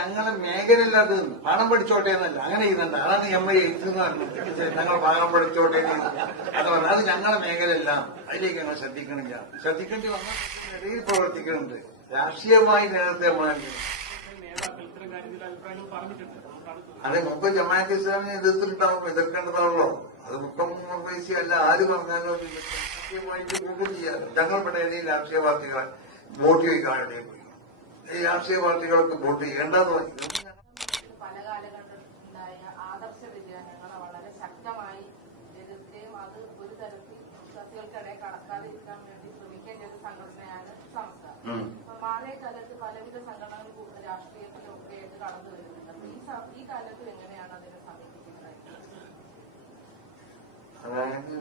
ഞങ്ങളെ മേഖലയിൽ അത് പാഠം പഠിച്ചോട്ടെ എന്നല്ല, അങ്ങനെ ചെയ്യുന്നുണ്ട്. അതാണ് നമ്മൾ ഞങ്ങൾ പാഠം പഠിച്ചോട്ടെ അത് പറഞ്ഞത്. അത് ഞങ്ങളെ മേഖലയെല്ലാം അതിലേക്ക് ഞങ്ങൾ ശ്രദ്ധിക്കണില്ല. ശ്രദ്ധിക്കേണ്ടി വന്ന ഇടയിൽ പ്രവർത്തിക്കുന്നുണ്ട്. രാഷ്ട്രീയമായി നേരത്തെ അതെ മുമ്പ് ജമാഅത്തെ ഇസ്ലാമിനെ എതിർത്തിട്ടുണ്ടാവും, എതിർക്കേണ്ടതാണല്ലോ. അത് മുക്കം പൈസ അല്ല, ആര് പറഞ്ഞാലും രാഷ്ട്രീയമായിട്ട് കൂട്ടും ചെയ്യാറ്. ഞങ്ങളുടെ ഇടയിൽ രാഷ്ട്രീയ പാർട്ടികളെ വോട്ട് ചോദിക്കാൻ ഇടയിൽ പോയി. ഈ രാഷ്ട്രീയ പാർട്ടികൾക്ക് വോട്ട് ചെയ്യേണ്ടത് പല കാലഘട്ടത്തിലുണ്ടായ ആദർശ വ്യതിയാനങ്ങളെ വളരെ ശക്തമായി എതിർക്കുകയും അത് ഒരു തരത്തിൽ വിശ്വാസികൾക്കിടയിൽ കടക്കാതിരിക്കാൻ വേണ്ടി ശ്രമിക്കേണ്ട ഒരു സംഘടനയാണ് സംസ്ഥാനം. അപ്പൊ മാറിയ കാലത്ത് പലവിധ സംഘടനകൾ രാഷ്ട്രീയത്തിലും ഒക്കെ ആയിട്ട് കടന്നു വരുന്നുണ്ട്. അപ്പൊ ഈ കാലത്ത് എങ്ങനെയാണ് അതിനെ സമീപിക്കുന്നത്? അതായത്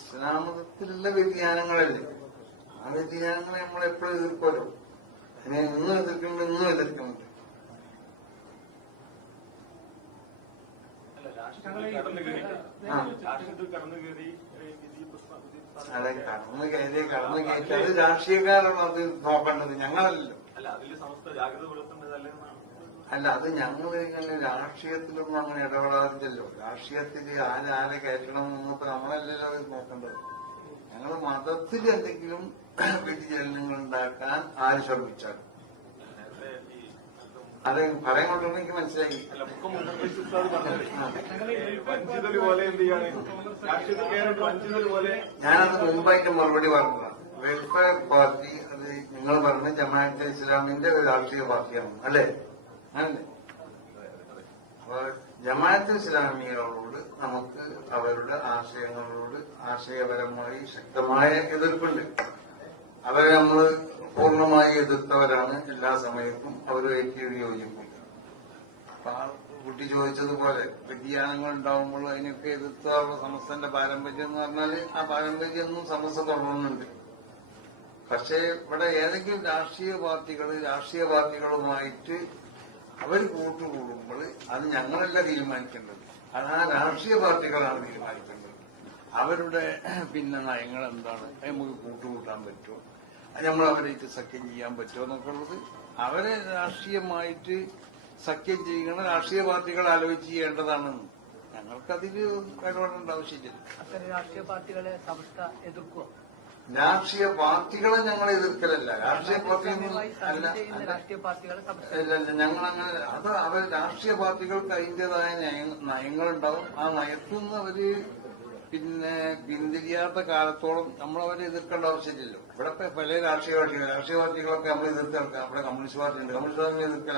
ഇസ്ലാം മതത്തിലുള്ള വ്യതിയാനങ്ങളല്ലേ, ആ വ്യതിയാനങ്ങളെ നമ്മൾ എപ്പോഴും എതിർക്കുമല്ലോ. അതിനെ ഇന്നും എതിർക്കുന്നുണ്ട്, ഇന്നും എതിർക്കുന്നുണ്ട്. അതെ കടന്നു കയറ്റി അത് രാഷ്ട്രീയക്കാരാണ് അത് നോക്കേണ്ടത്, ഞങ്ങളല്ലല്ലോ. അല്ല അത് ഞങ്ങൾ ഇങ്ങനെ രാഷ്ട്രീയത്തിലൊന്നും അങ്ങനെ ഇടപെടാറില്ലല്ലോ. രാഷ്ട്രീയത്തിൽ ആരെ കയറ്റണമെന്നൊക്കെ നമ്മളല്ലല്ലോ അത് നോക്കേണ്ടത്. ഞങ്ങൾ മതത്തിൽ എന്തെങ്കിലും വ്യതിചലനങ്ങൾ ഉണ്ടാക്കാൻ ആര് ശ്രമിച്ചാലും അത് പറയാൻ കൊണ്ടുവന്ന് എനിക്ക് മനസ്സിലായി. ഞാനത് മുമ്പായിട്ട് മറുപടി പറഞ്ഞതാണ്. വെൽഫെയർ പാർട്ടി അത് നിങ്ങൾ പറഞ്ഞ ജമാഅത്തെ ഇസ്ലാമിന്റെ ഒരു രാഷ്ട്രീയ പാർട്ടിയാണ് അല്ലേ? അല്ലേ? അപ്പൊ ജമാഅത്തെ ഇസ്ലാമികളോട് നമുക്ക് അവരുടെ ആശയങ്ങളോട് ആശയപരമായി ശക്തമായ എതിർപ്പുണ്ട്. അവരെ നമ്മൾ പൂർണ്ണമായി എതിർത്തവരാണ് എല്ലാ സമയത്തും. അവരുമായിട്ട് യോജിപ്പില്ല. അപ്പൊ ആ കുട്ടി ചോദിച്ചതുപോലെ വ്യതിയാനങ്ങൾ ഉണ്ടാവുമ്പോൾ അതിനൊക്കെ എതിർത്തുള്ള സമസ്തന്റെ പാരമ്പര്യം എന്ന് പറഞ്ഞാല് ആ പാരമ്പര്യമൊന്നും സമസ്ത തുടരുന്നുണ്ട്. പക്ഷേ ഇവിടെ ഏതെങ്കിലും രാഷ്ട്രീയ പാർട്ടികളുമായിട്ട് അവർ കൂട്ടുകൂടുമ്പോൾ അത് ഞങ്ങളല്ല തീരുമാനിക്കേണ്ടത്, അത് ആ രാഷ്ട്രീയ പാർട്ടികളാണ് തീരുമാനിക്കേണ്ടത്. അവരുടെ നയങ്ങൾ എന്താണ്, നമുക്ക് കൂട്ടുകൂട്ടാൻ പറ്റുമോ, നമ്മൾ അവരായിട്ട് സഖ്യം ചെയ്യാൻ പറ്റുമോ എന്നൊക്കെ ഉള്ളത് അവരെ രാഷ്ട്രീയമായിട്ട് സഖ്യം ചെയ്യുന്ന രാഷ്ട്രീയ പാർട്ടികൾ ആലോചിച്ച് ചെയ്യേണ്ടതാണ്. ഞങ്ങൾക്കതിൽ ഇടപെടേണ്ട ആവശ്യമില്ല. രാഷ്ട്രീയ പാർട്ടികളെ സംസ്ഥ എതിർക്കുക? രാഷ്ട്രീയ പാർട്ടികളെ ഞങ്ങൾ എതിർക്കലല്ല, രാഷ്ട്രീയ പാർട്ടി അല്ല ഞങ്ങളങ്ങനെ അത് അവർ രാഷ്ട്രീയ പാർട്ടികൾക്ക് അതിന്റേതായ നയങ്ങളുണ്ടാവും. ആ നയത്തിൽ നിന്ന് അവര് പിന്തിരിയാത്ത കാലത്തോളം നമ്മളവരെ എതിർക്കേണ്ട ആവശ്യമില്ലല്ലോ. ഇവിടെ പല രാഷ്ട്രീയ പാർട്ടികളൊക്കെ നമ്മൾ എതിർത്ത് നടക്കാം. ഇവിടെ കമ്മ്യൂണിസ്റ്റ് പാർട്ടി ഉണ്ട്, കമ്മ്യൂണിസ്റ്റ് പാർട്ടിനെ എതിർക്കാം.